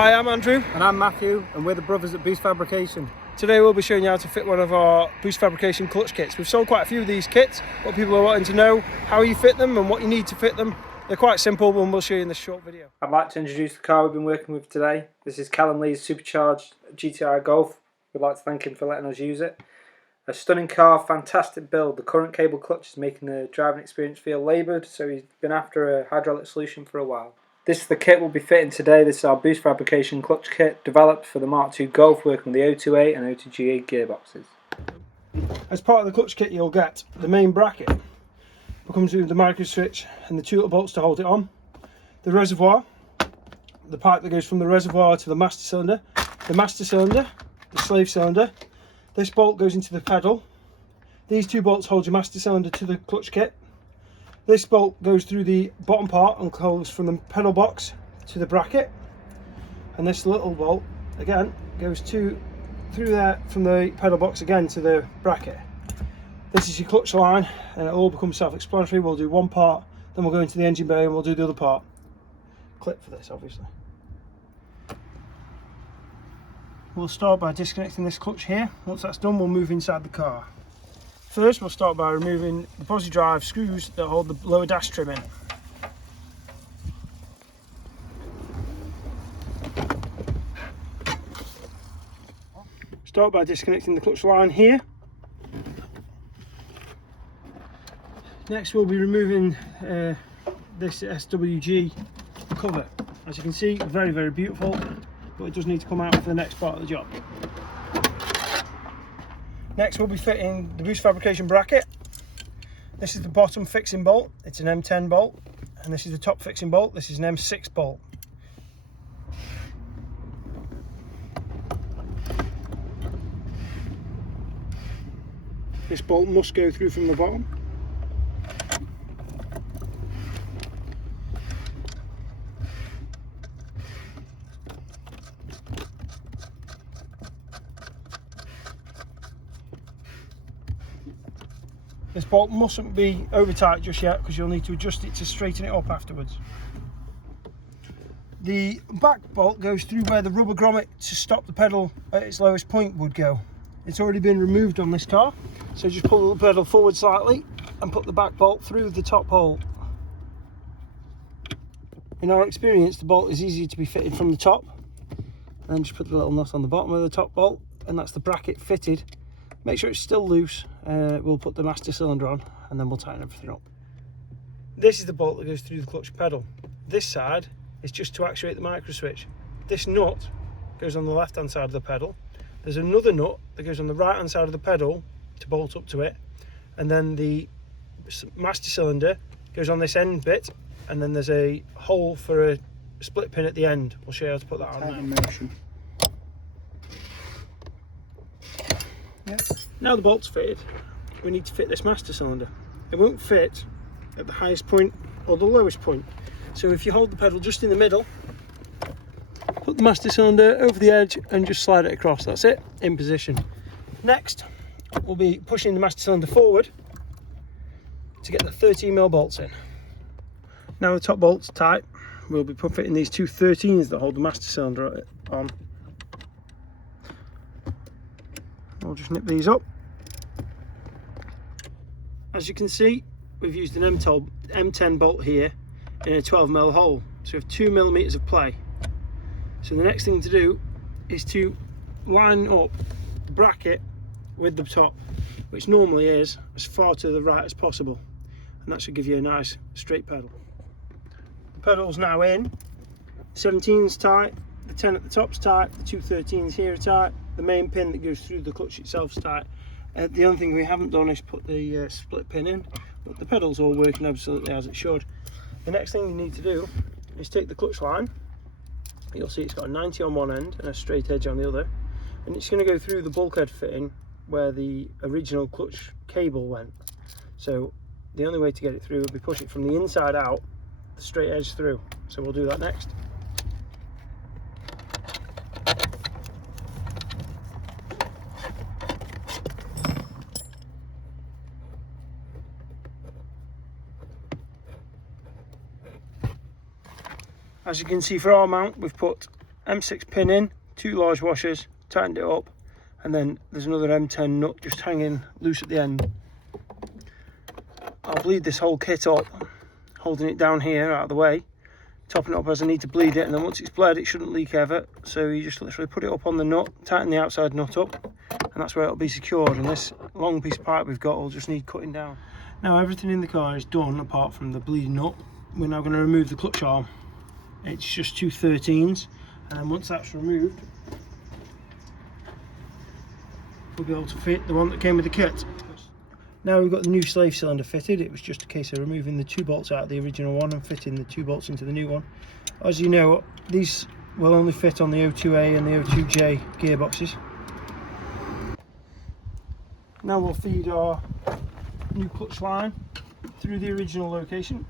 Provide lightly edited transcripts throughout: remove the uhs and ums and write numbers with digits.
Hi, I'm Andrew. And I'm Matthew, and we're the brothers at Boost Fabrication. Today we'll be showing you how to fit one of our Boost Fabrication clutch kits. We've sold quite a few of these kits, but people are wanting to know how you fit them and what you need to fit them. They're quite simple, and we'll show you in this short video. I'd like to introduce the car we've been working with today. This is Callum Lee's supercharged GTI Golf. We'd like to thank him for letting us use it. A stunning car, fantastic build. The current cable clutch is making the driving experience feel laboured, so he's been after a hydraulic solution for a while. This is the kit we'll be fitting today. This is our Boost Fabrication clutch kit, developed for the Mk2 Golf, working with the 028 and 028 gearboxes. As part of the clutch kit, you'll get the main bracket. It comes with the micro switch and the two little bolts to hold it on. The reservoir, the pipe that goes from the reservoir to the master cylinder, the slave cylinder. This bolt goes into the pedal. These two bolts hold your master cylinder to the clutch kit. This bolt goes through the bottom part and goes from the pedal box to the bracket. And this little bolt, again, goes through there from the pedal box again to the bracket. This is your clutch line, and it all becomes self-explanatory. We'll do one part, then we'll go into the engine bay and we'll do the other part. Clip for this, obviously. We'll start by disconnecting this clutch here. Once that's done, we'll move inside the car. First, we'll start by removing the posi drive screws that hold the lower dash trim in. Start by disconnecting the clutch line here. Next, we'll be removing this SWG cover. As you can see, very, very beautiful, but it does need to come out for the next part of the job. Next, we'll be fitting the Boost Fabrication bracket. This is the bottom fixing bolt. It's an M10 bolt, and this is the top fixing bolt. This is an M6 bolt. This bolt must go through from the bottom. This bolt mustn't be over tight just yet, because you'll need to adjust it to straighten it up afterwards. The back bolt goes through where the rubber grommet to stop the pedal at its lowest point would go. It's already been removed on this car, so just pull the pedal forward slightly and put the back bolt through the top hole. In our experience, the bolt is easier to be fitted from the top, and then just put the little nut on the bottom of the top bolt, and that's the bracket fitted. Make sure it's still loose. We'll put the master cylinder on, and then we'll tighten everything up. This is the bolt that goes through the clutch pedal. This side is just to actuate the micro switch. This nut goes on the left hand side of the pedal. There's another nut that goes on the right hand side of the pedal to bolt up to it, and then the master cylinder goes on this end bit, and then there's a hole for a split pin at the end. We'll show you how to put that on now. Now the bolt's fitted, we need to fit this master cylinder. It won't fit at the highest point or the lowest point. So if you hold the pedal just in the middle, put the master cylinder over the edge and just slide it across. That's it, in position. Next, we'll be pushing the master cylinder forward to get the 13mm bolts in. Now the top bolt's tight, we'll be fitting these two 13s that hold the master cylinder on. I'll just nip these up. As you can see, we've used an M10 bolt here in a 12mm hole, so we have 2mm of play. So the next thing to do is to line up the bracket with the top, which normally is as far to the right as possible, and that should give you a nice straight pedal. The pedal's now in, 17's tight, the 10 at the top's tight, the two 13s here are tight, the main pin that goes through the clutch itself is tight. The only thing we haven't done is put the split pin in, but the pedal's all working absolutely as it should. The next thing you need to do is take the clutch line. You'll see it's got a 90 on one end and a straight edge on the other, and it's going to go through the bulkhead fitting where the original clutch cable went. So the only way to get it through would be push it from the inside out, the straight edge through. So we'll do that next. As you can see, for our mount, we've put M6 pin in, 2 large washers, tightened it up, and then there's another M10 nut just hanging loose at the end. I'll bleed this whole kit up, holding it down here out of the way, topping it up as I need to bleed it, and then once it's bled it shouldn't leak ever, so you just literally put it up on the nut, tighten the outside nut up, and that's where it'll be secured, and this long piece of pipe we've got will just need cutting down. Now everything in the car is done apart from the bleeding nut. We're now going to remove the clutch arm. It's just 2 13s, and then once that's removed we'll be able to fit the one that came with the kit. Now we've got the new slave cylinder fitted. It was just a case of removing the 2 bolts out of the original one and fitting the 2 bolts into the new one. As you know, these will only fit on the O2A and the O2J gearboxes. Now we'll feed our new clutch line through the original location,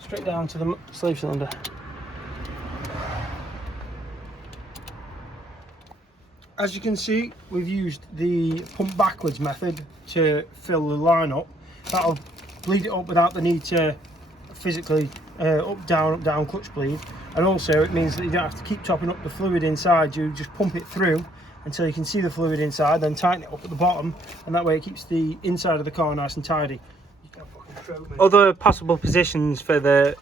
straight down to the slave cylinder. As you can see, we've used the pump backwards method to fill the line up. That'll bleed it up without the need to physically up down clutch bleed, and also it means that you don't have to keep topping up the fluid inside. You just pump it through until you can see the fluid inside, then tighten it up at the bottom, and that way it keeps the inside of the car nice and tidy. Other possible positions for the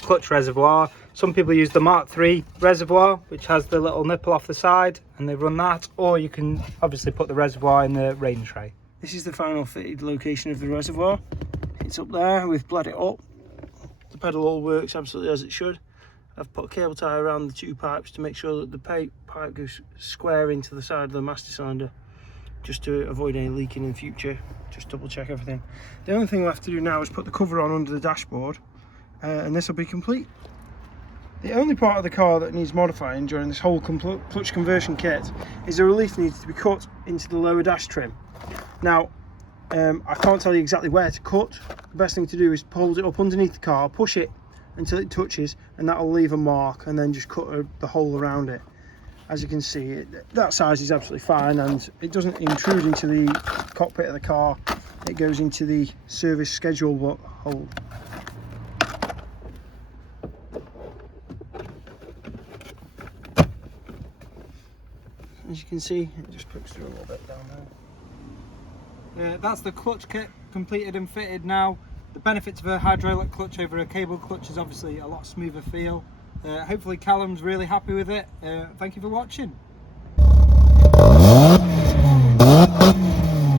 clutch reservoir: some people use the Mk2 reservoir, which has the little nipple off the side, and they run that, or you can obviously put the reservoir in the rain tray. This is the final fitted location of the reservoir. It's up there, we've bled it up. The pedal all works absolutely as it should. I've put a cable tie around the 2 pipes to make sure that the pipe goes square into the side of the master cylinder, just to avoid any leaking in the future. Just double check everything. The only thing we have to do now is put the cover on under the dashboard, and this will be complete. The only part of the car that needs modifying during this whole clutch conversion kit is the relief needs to be cut into the lower dash trim. Now, I can't tell you exactly where to cut. The best thing to do is hold it up underneath the car, push it until it touches, and that'll leave a mark, and then just cut the hole around it. As you can see, that size is absolutely fine, and it doesn't intrude into the cockpit of the car. It goes into the service schedule hole. As you can see, it just pokes through a little bit down there. That's the clutch kit completed and fitted now. The benefits of a hydraulic clutch over a cable clutch is obviously a lot smoother feel. Hopefully Callum's really happy with it. Thank you for watching.